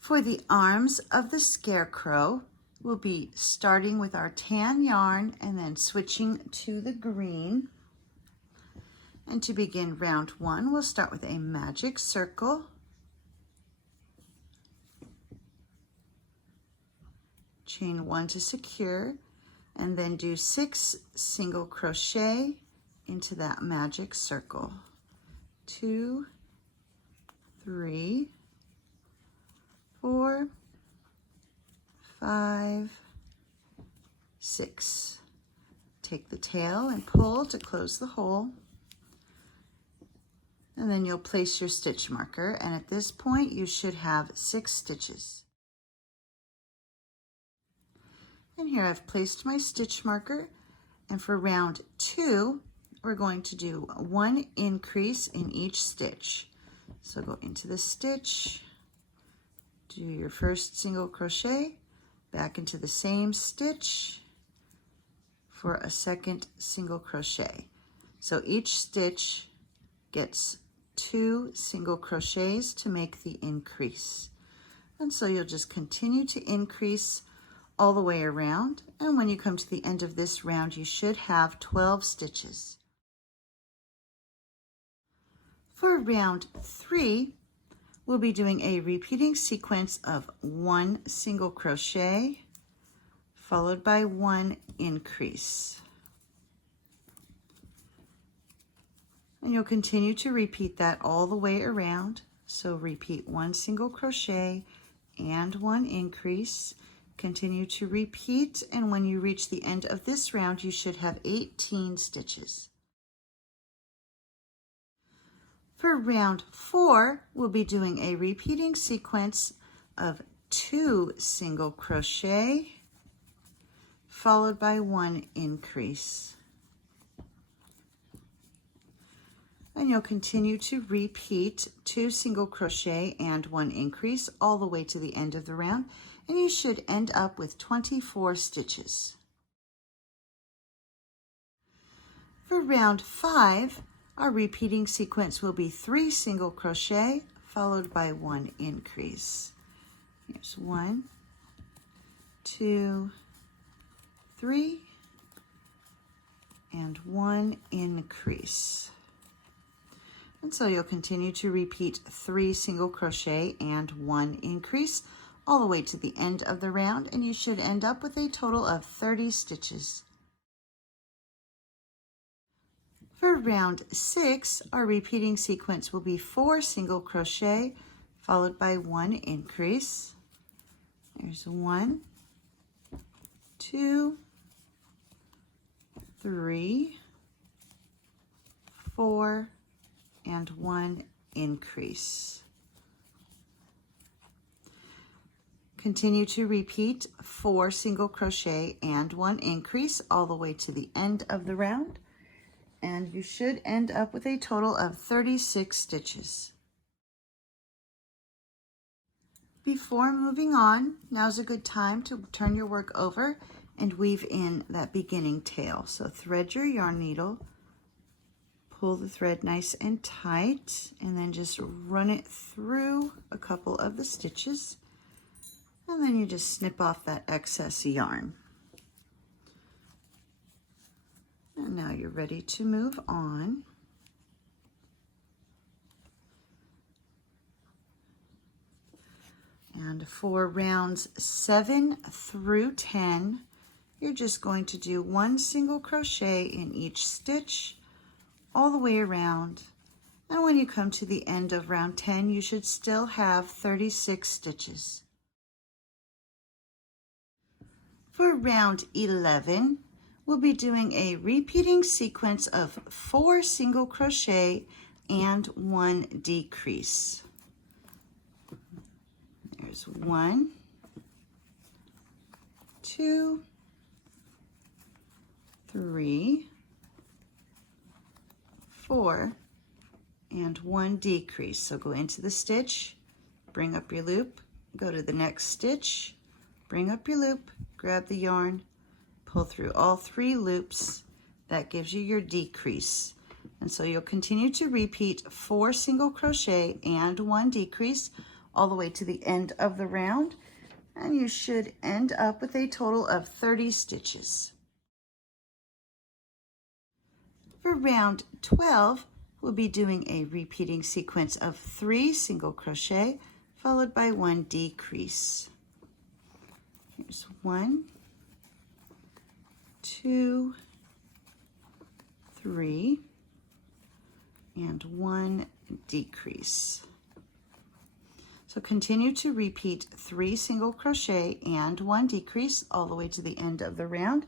For the arms of the scarecrow, we'll be starting with our tan yarn and then switching to the green. And to begin round 1, we'll start with a magic circle. Chain 1 to secure, and then do 6 single crochet into that magic circle. 2, 3, 4, 5, 6. Take the tail and pull to close the hole. And then you'll place your stitch marker, and at this point you should have 6 stitches. And here I've placed my stitch marker, and for round 2 we're going to do 1 increase in each stitch. So go into the stitch, do your first single crochet, back into the same stitch for a second single crochet. So each stitch gets 2 single crochets to make the increase. And so you'll just continue to increase all the way around, and when you come to the end of this round you should have 12 stitches. For round 3, we'll be doing a repeating sequence of 1 single crochet followed by 1 increase. And you'll continue to repeat that all the way around. So repeat 1 single crochet and 1 increase. Continue to repeat, and when you reach the end of this round, you should have 18 stitches. For round 4, we'll be doing a repeating sequence of 2 single crochet followed by 1 increase. And you'll continue to repeat 2 single crochet and 1 increase all the way to the end of the round, and you should end up with 24 stitches. For round 5, our repeating sequence will be 3 single crochet followed by 1 increase. Here's 1, 2, 3, and 1 increase. And so you'll continue to repeat 3 single crochet and 1 increase all the way to the end of the round, and you should end up with a total of 30 stitches. For round 6, our repeating sequence will be 4 single crochet followed by 1 increase. There's 1, 2, 3, 4, and 1 increase. Continue to repeat 4 single crochet and 1 increase all the way to the end of the round, and you should end up with a total of 36 stitches. Before moving on, now's a good time to turn your work over and weave in that beginning tail. So thread your yarn needle, pull the thread nice and tight, and then just run it through a couple of the stitches. And then you just snip off that excess yarn. And now you're ready to move on. And for rounds 7 through 10, you're just going to do 1 single crochet in each stitch all the way around. And when you come to the end of round 10, you should still have 36 stitches. For round 11, we'll be doing a repeating sequence of 4 single crochet and 1 decrease. There's 1, 2, 3, 4, and 1 decrease. So go into the stitch, bring up your loop, go to the next stitch, bring up your loop, grab the yarn, pull through all 3 loops. That gives you your decrease. And so you'll continue to repeat 4 single crochet and 1 decrease all the way to the end of the round, and you should end up with a total of 30 stitches. For round 12, we'll be doing a repeating sequence of 3 single crochet followed by 1 decrease. Here's 1, 2, 3, and 1 decrease. So continue to repeat 3 single crochet and 1 decrease all the way to the end of the round,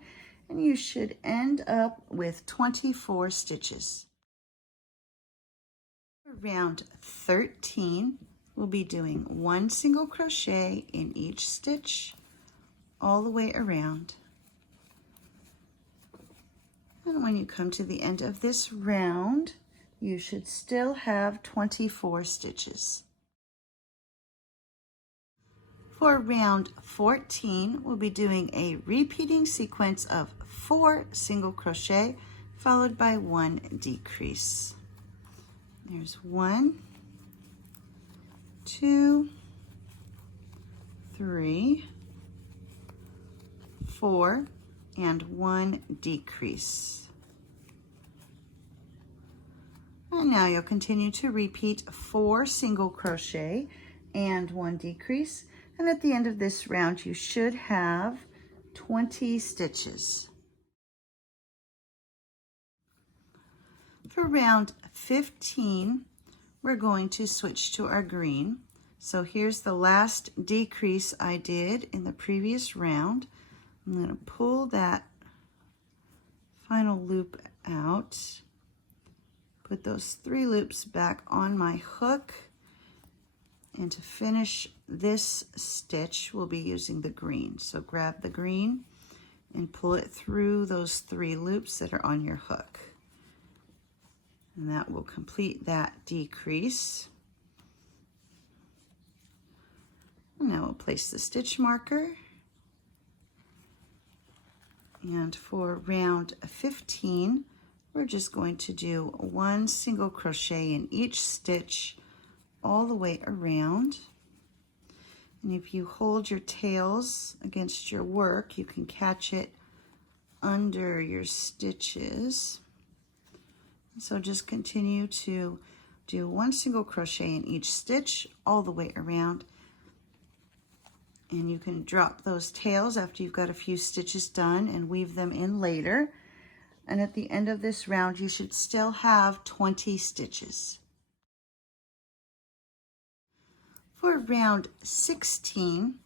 and you should end up with 24 stitches. For round 13, we'll be doing 1 single crochet in each stitch all the way around. And when you come to the end of this round, you should still have 24 stitches. For round 14, we'll be doing a repeating sequence of 4 single crochet followed by 1 decrease. There's 1, 2, 3, 4, and 1 decrease. And now you'll continue to repeat 4 single crochet and 1 decrease. And at the end of this round, you should have 20 stitches. For round 15, we're going to switch to our green. So here's the last decrease I did in the previous round. I'm going to pull that final loop out, put those 3 loops back on my hook, and to finish this stitch, we'll be using the green. So grab the green and pull it through those 3 loops that are on your hook. And that will complete that decrease. And now we'll place the stitch marker. And for round 15, we're just going to do 1 single crochet in each stitch all the way around. And if you hold your tails against your work, you can catch it under your stitches. So just continue to do 1 single crochet in each stitch all the way around. And you can drop those tails after you've got a few stitches done and weave them in later. And at the end of this round, you should still have 20 stitches. For round 16,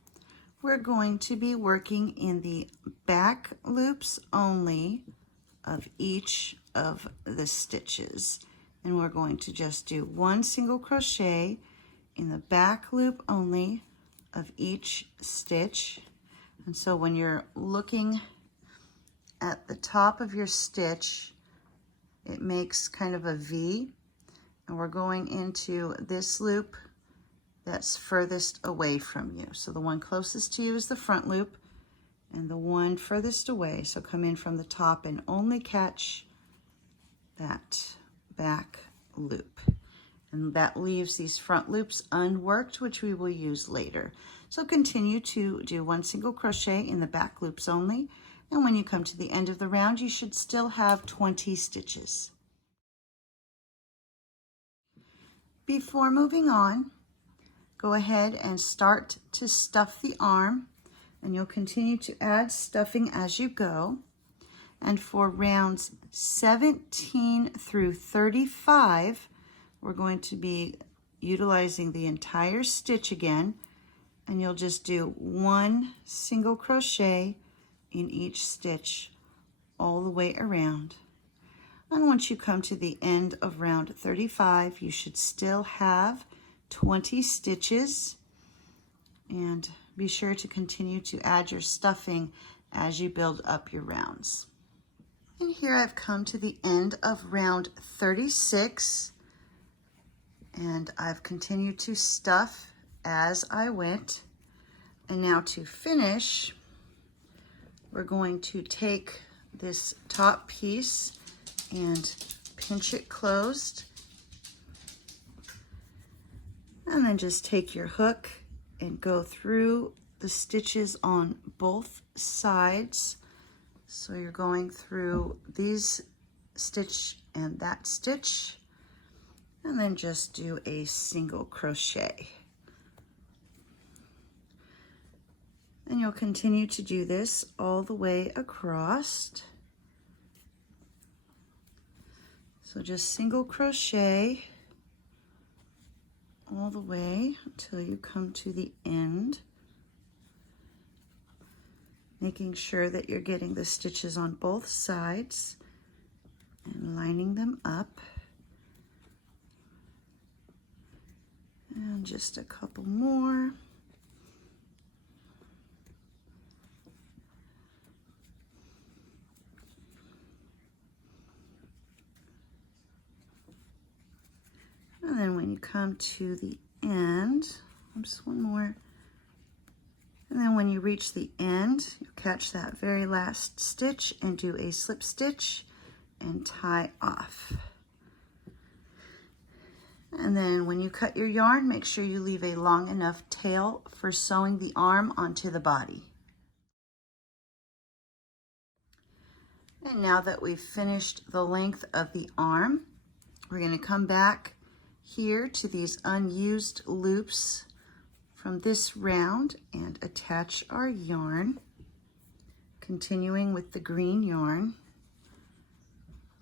we're going to be working in the back loops only of each of the stitches. And we're going to just do 1 single crochet in the back loop only of each stitch. And so when you're looking at the top of your stitch, it makes kind of a V, and we're going into this loop that's furthest away from you. So the one closest to you is the front loop, and the one furthest away, so come in from the top and only catch that back loop. And that leaves these front loops unworked, which we will use later. So continue to do 1 single crochet in the back loops only, and when you come to the end of the round, you should still have 20 stitches. Before moving on, go ahead and start to stuff the arm, and you'll continue to add stuffing as you go. And for rounds 17 through 35, we're going to be utilizing the entire stitch again, and you'll just do 1 single crochet in each stitch all the way around. And once you come to the end of round 35, you should still have 20 stitches, and be sure to continue to add your stuffing as you build up your rounds. And here I've come to the end of round 36, and I've continued to stuff as I went. And now to finish, we're going to take this top piece and pinch it closed. And then just take your hook and go through the stitches on both sides. So you're going through these stitch and that stitch, and then just do a single crochet. And you'll continue to do this all the way across. So just single crochet all the way until you come to the end, making sure that you're getting the stitches on both sides and lining them up. And just a couple more. And then when you come to the end, oops, one more. And then when you reach the end, you catch that very last stitch and do a slip stitch and tie off. And then when you cut your yarn, make sure you leave a long enough tail for sewing the arm onto the body. And now that we've finished the length of the arm, we're going to come back here to these unused loops from this round and attach our yarn, continuing with the green yarn.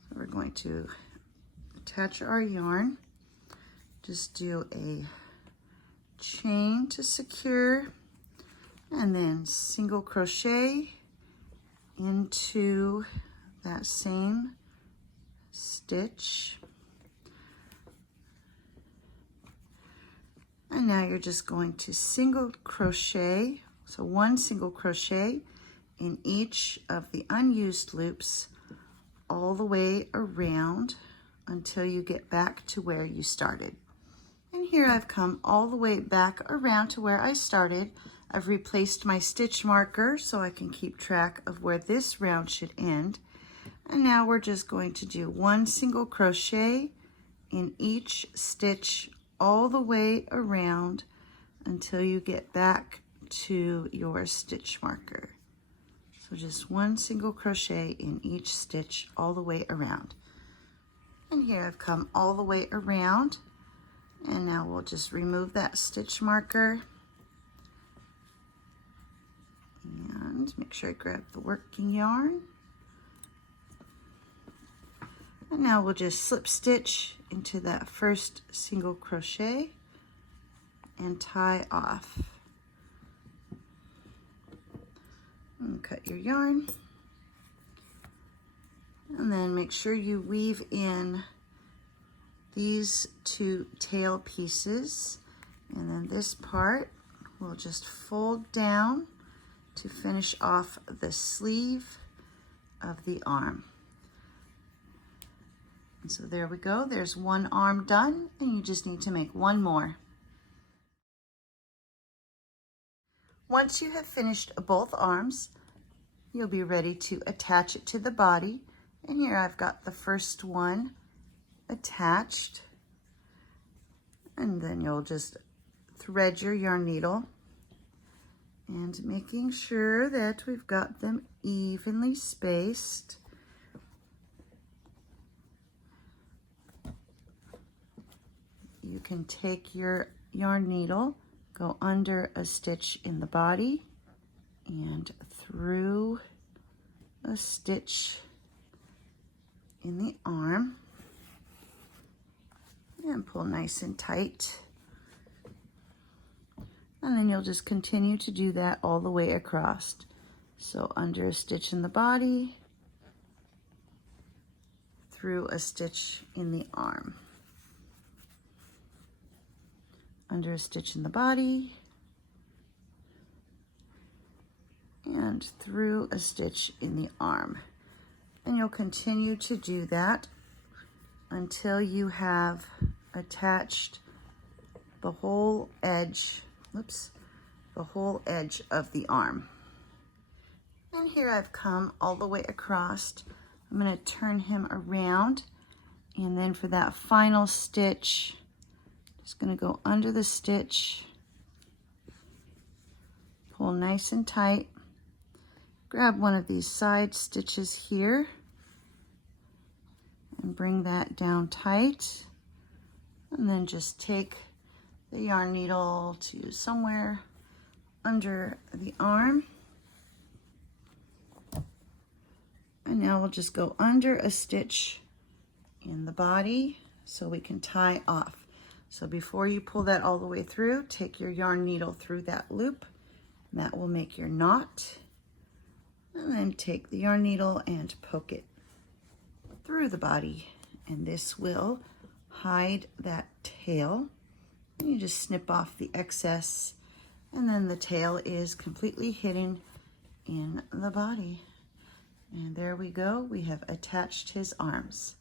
So we're going to attach our yarn, just do a chain to secure, and then single crochet into that same stitch. And now you're just going to single crochet, so one single crochet in each of the unused loops all the way around until you get back to where you started. And here I've come all the way back around to where I started. I've replaced my stitch marker so I can keep track of where this round should end. And now we're just going to do one single crochet in each stitch all the way around until you get back to your stitch marker. So just one single crochet in each stitch all the way around. And here I've come all the way around, and now we'll just remove that stitch marker and make sure I grab the working yarn. And now we'll just slip stitch into that first single crochet and tie off. And cut your yarn. And then make sure you weave in these two tail pieces. And then this part we'll just fold down to finish off the sleeve of the arm. And so there we go, there's one arm done, and you just need to make one more. Once you have finished both arms, you'll be ready to attach it to the body. And here I've got the first one attached. And then you'll just thread your yarn needle and making sure that we've got them evenly spaced. You can take your yarn needle, go under a stitch in the body and through a stitch in the arm and pull nice and tight. And then you'll just continue to do that all the way across. So under a stitch in the body, through a stitch in the arm. Under a stitch in the body, and through a stitch in the arm. And you'll continue to do that until you have attached the whole edge, the whole edge of the arm. And here I've come all the way across. I'm going to turn him around, and then for that final stitch, Just going to go under the stitch, pull nice and tight, grab one of these side stitches here and bring that down tight, and then just take the yarn needle to somewhere under the arm, and now we'll just go under a stitch in the body so we can tie off. So before you pull that all the way through, take your yarn needle through that loop, and that will make your knot. And then take the yarn needle and poke it through the body, and this will hide that tail. And you just snip off the excess, and then the tail is completely hidden in the body. And there we go, we have attached his arms.